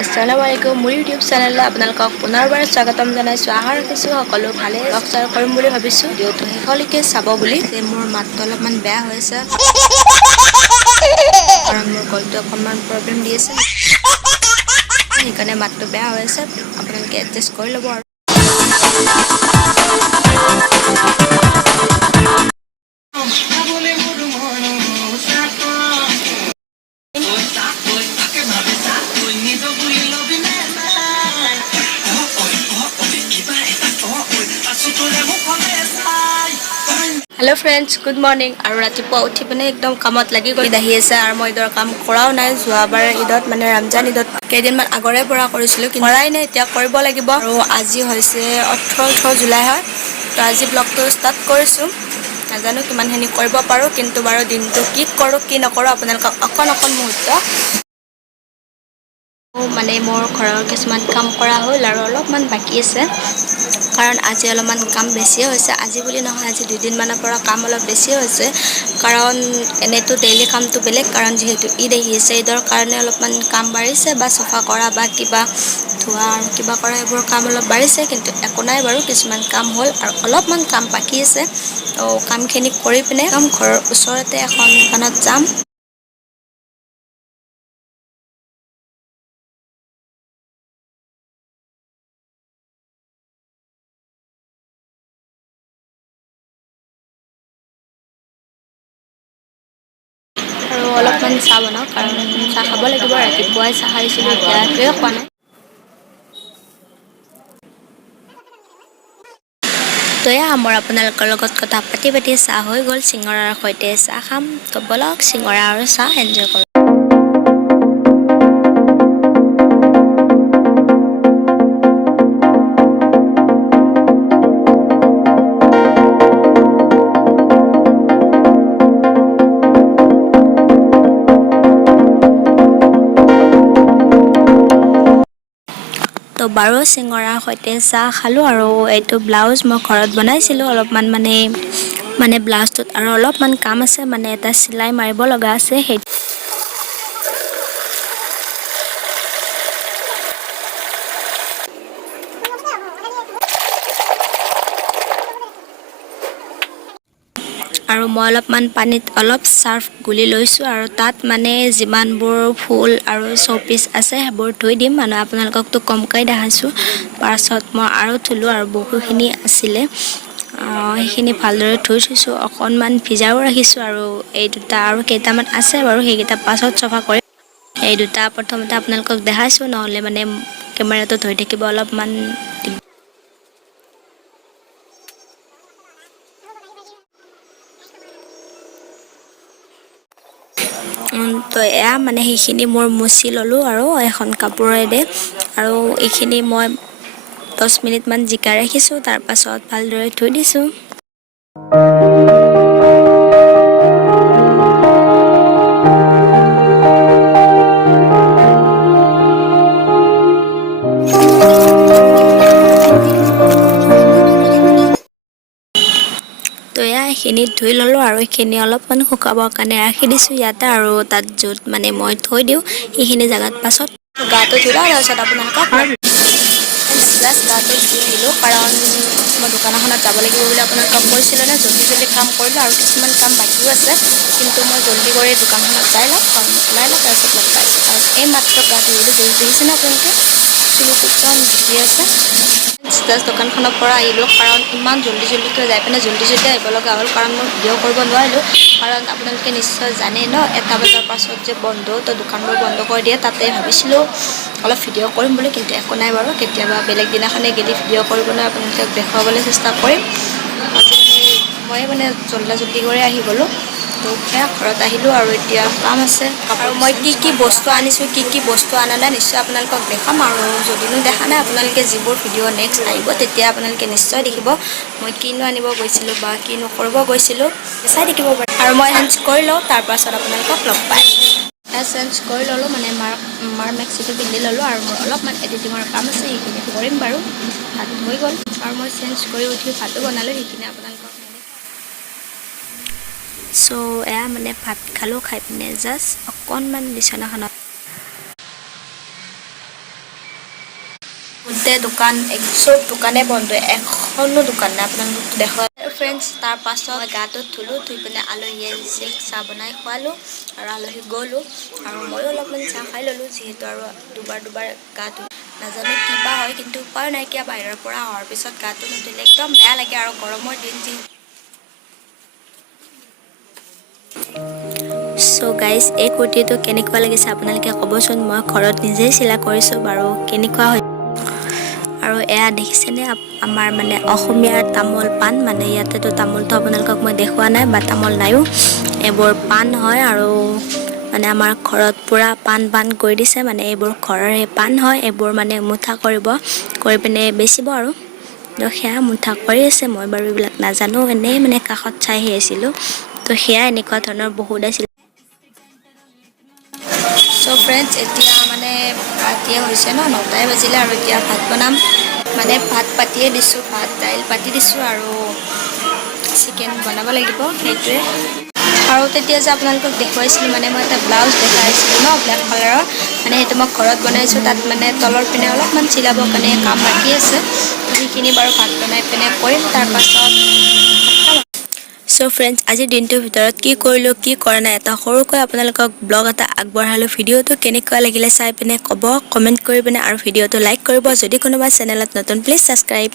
Assalamualaikum মোৰ YouTube চেনেললৈ আপোনালোকক পুনৰবাৰ স্বাগতম জনাইছো। আশা ৰাখিছো সকলো ভালে লকচাৰ কৰিম বুলি ভাবিছো। ভিডিঅ'টো শেষলৈকে চাব বুলি মোৰ মাতটো অলপমান বেয়া হৈছে কাৰণ মোৰ কলটো অকণমান প্ৰব্লেম দি আছে সেইকাৰণে মাতটো বেয়া হৈ আছে আপোনালোকে এডজাষ্ট কৰি ল'ব আৰু Hello friends, good morning. আৰু ৰাতিপুৱা উঠি পিনে একদম কামত লাগি গৈ আহি আছে আৰু মই ঈদৰ কাম কৰাও নাই যোৱাবাৰ ঈদত মানে ৰমজান ঈদত কেইদিনমান আগৰে পৰা কৰিছিলোঁ কিন্তু কৰাই নাই এতিয়া কৰিব লাগিব আৰু আজি হৈছে 18 জুলাই হয় তো আজি ব্লগটো ষ্টাৰ্ট কৰিছোঁ নাজানো কিমানখিনি কৰিব পাৰোঁ কিন্তু বাৰু দিনটো কি কৰোঁ কি নকৰোঁ আপোনালোকক অকণ মুহূৰ্ত মানে মোৰ ঘৰৰ কিছুমান কাম কৰা হ'ল আৰু অলপমান বাকী আছে কাৰণ আজি অলপমান কাম বেছিয়ে হৈছে আজি বুলি নহয় আজি দুদিনমানৰ পৰা কাম অলপ বেছিয়ে হৈছে কাৰণ এনেতো ডেইলি কামটো বেলেগ কাৰণ যিহেতু ঈদ আহি আছে ঈদৰ কাৰণে অলপমান কাম বাঢ়িছে বা চাফা কৰা বা কিবা ধোৱা আৰু কিবা কৰা এইবোৰ কাম অলপ বাঢ়িছে কিন্তু একো নাই বাৰু কিছুমান কাম হ'ল আৰু অলপমান কাম বাকী আছে তো কামখিনি কৰি পিনে ঘৰৰ ওচৰতে এখন দোকানত যাম আৰু অলপমান চাহ বনাওঁ কাৰণ চাহ খাব লাগিব ৰাতিপুৱাই চাহ খাইছিলোঁ এতিয়া একোৱে খোৱা নাই তো মই আপোনালোকৰ লগত কথা পাতি চাহ হৈ গ'ল চিঙৰাৰ সৈতে চাহ খাম তো বলক চিঙৰা আৰু চাহ এনজয় কৰোঁ তো বাৰু চিঙৰাৰ সৈতে চাহ খালোঁ আৰু এইটো ব্লাউজ মই ঘৰত বনাইছিলোঁ অলপমান মানে ব্লাউজটোত আৰু অলপমান কাম আছে মানে এটা চিলাই মাৰিব লগা আছে সেই আৰু মই অলপমান পানীত অলপ চাৰ্ফ গুলি লৈছোঁ আৰু তাত মানে যিমানবোৰ ফুল আৰু শ্ব'পিচ আছে সেইবোৰ ধুই দিম মানে আপোনালোককতো কমকৈ দেখাইছোঁ পাছত মই আৰু ধুলোঁ আৰু বহুখিনি আছিলে সেইখিনি ভালদৰে ধুই থৈছোঁ অকণমান ভিজাও ৰাখিছোঁ আৰু এই দুটা আৰু কেইটামান আছে বাৰু সেইকেইটা পাছত চফা কৰিম এই দুটা প্ৰথমতে আপোনালোকক দেখাইছোঁ নহ'লে মানে কেমেৰাটো ধৰি থাকিব অলপমান তো এয়া মানে সেইখিনি মই মুচি ল'লোঁ আৰু এখন কাপোৰেৰে আৰু এইখিনি মই 10 মিনিটমান জিকাই ৰাখিছোঁ তাৰপাছত ভালদৰে ধুই দিছোঁ তো এইখিনি ধুই ল'লোঁ আৰু এইখিনি অলপমান শুকাবৰ কাৰণে ৰাখি দিছোঁ ইয়াতে আৰু তাত য'ত মানে মই থৈ দিওঁ সেইখিনি জেগাত পাছত গাটো ধুলা তাৰপিছত আপোনালোকক জাষ্ট গাটো ধুই দিলোঁ কাৰণ মই দোকান এখনত যাব লাগিব বুলি আপোনালোকক কৈছিলোঁ নে জল্দি কাম কৰিলোঁ আৰু কিছুমান কাম বাকীও আছে কিন্তু মই জল্দি কৰি দোকানখনত যাই লওঁ কাৰণ ওলাই লওঁ তাৰপিছত লগ পাইছোঁ আৰু এই মাত্ৰ গা ধুই দেখিছেনে আপোনালোকে চুলি কুচন ধুই আছে জাষ্ট দোকানখনৰ পৰা আহিলোঁ কাৰণ ইমান জল্দিকৈ যাই পিনে জল্দি আহিব লগা হ'ল কাৰণ মই ভিডিঅ' কৰিব নোৱাৰিলোঁ কাৰণ আপোনালোকে নিশ্চয় জানে ন 1টা বজাৰ পাছত যে বন্ধ তো দোকানবোৰ বন্ধ কৰি দিয়ে তাতে ভাবিছিলোঁ অলপ ভিডিঅ' কৰিম বুলি কিন্তু একো নাই বাৰু কেতিয়াবা বেলেগ দিনাখনে গেলি ভিডিঅ' কৰিবলৈ আপোনালোকক দেখুৱাবলৈ চেষ্টা কৰিম আজি মই মানে জল্দি কৰি আহি গ'লোঁ তো সেয়া ঘৰত আহিলোঁ আৰু এতিয়া কাম আছে আৰু মই কি বস্তু আনিছোঁ কি বস্তু আনা নাই নিশ্চয় আপোনালোকক দেখাম আৰু যদিনো দেখা নাই আপোনালোকে যিবোৰ ভিডিঅ' নেক্সট আহিব তেতিয়া আপোনালোকে নিশ্চয় দেখিব মই কিনো আনিব গৈছিলোঁ বা কিনো কৰিব গৈছিলোঁ চাই থাকিব পাৰে আৰু মই চেঞ্জ কৰি লওঁ তাৰপাছত আপোনালোকক লগ পাই চেঞ্জ কৰি ল'লোঁ মানে মাৰ মেক্সিটো পিন্ধি ল'লোঁ আৰু মোৰ অলপমান এডিটিঙৰ কাম আছে সেইখিনি কৰিম বাৰু ভাত হৈ গ'ল আৰু মই চেঞ্জ কৰি উঠি ভাতো বনালোঁ সেইখিনি আপোনালোকক চ' এয়া মানে ভাত খালোঁ খাই পিনে জাষ্ট অকণমান বিচনাখনত গোটেই দোকান চব দোকানে বন্ধ, এখনো দোকান নাই আপোনালোকক দেখুৱাই। ফ্ৰেণ্ডছ তাৰ পাছত মই গাটো ধুলোঁ, ধুই পিনে আলহী আহিছিল, চাহ বনাই খোৱালোঁ আৰু আলহী গ'লোঁ আৰু ময়ো অলপমান চাহ খাই ল'লোঁ, যিহেতু আৰু দুবাৰ গা ধুই নাজানো কিবা হয়, কিন্তু উপায় নাইকিয়া, বাহিৰৰ পৰা অহাৰ পিছত গাটো নুধুলে একদম বেয়া লাগে আৰু গৰমৰ দিন যি। চ' গাইজ, এই কুৰ্তিটো কেনেকুৱা লাগিছে আপোনালোকে ক'বচোন। মই ঘৰত নিজেই চিলাই কৰিছোঁ বাৰু, কেনেকুৱা হয়। আৰু এয়া দেখিছেনে আমাৰ মানে অসমীয়াৰ তামোল পাণ, মানে ইয়াতেতো তামোলটো আপোনালোকক মই দেখুওৱা নাই বা তামোল নাইও, এইবোৰ পাণ হয় আৰু মানে আমাৰ ঘৰত পূৰা পাণ কৰি দিছে, মানে এইবোৰ ঘৰৰে পাণ হয়, এইবোৰ মানে মুঠা কৰি পিনে বেচিব আৰু। তো সেয়া মুঠা কৰি আছে, মই বাৰু এইবিলাক নাজানো, এনেই মানে কাষত চাইহি আছিলোঁ। তো সেয়া এনেকুৱা ধৰণৰ বহুত আছিল। চ' ফ্ৰেণ্ডছ, এতিয়া মানে ৰাতিয়ে হৈছে ন, 9টাই বাজিলে আৰু এতিয়া ভাত বনাম। মানে ভাত পাতিয়ে দিছোঁ, ভাত দাইল পাতি দিছোঁ আৰু চিকেন বনাব লাগিব, সেইটোৱে। আৰু তেতিয়া যে আপোনালোকক দেখুৱাইছিলোঁ, মানে মই এটা ব্লাউজ দেখাইছিলোঁ ন ব্লেক কালাৰৰ, মানে সেইটো মই ঘৰত বনাইছোঁ। তাত মানে তলৰ পিনে অলপমান চিলাবৰ কাৰণে কাম বাকী আছে, সেইখিনি বাৰু ভাত বনাই পিনে কৰিম। তাৰপাছত চ' ফ্ৰেণ্ডছ, আজিৰ দিনটোৰ ভিতৰত কি কৰিলোঁ, কি কৰা নাই, এটা সৰুকৈ আপোনালোকক ব্লগ এটা আগবঢ়ালোঁ। ভিডিঅ'টো কেনেকুৱা লাগিলে চাই পিনে ক'ব, কমেণ্ট কৰি পিনে আৰু ভিডিঅ'টো লাইক কৰিব। যদি কোনোবা চেনেলত নতুন, প্লিজ ছাবস্ক্ৰাইব।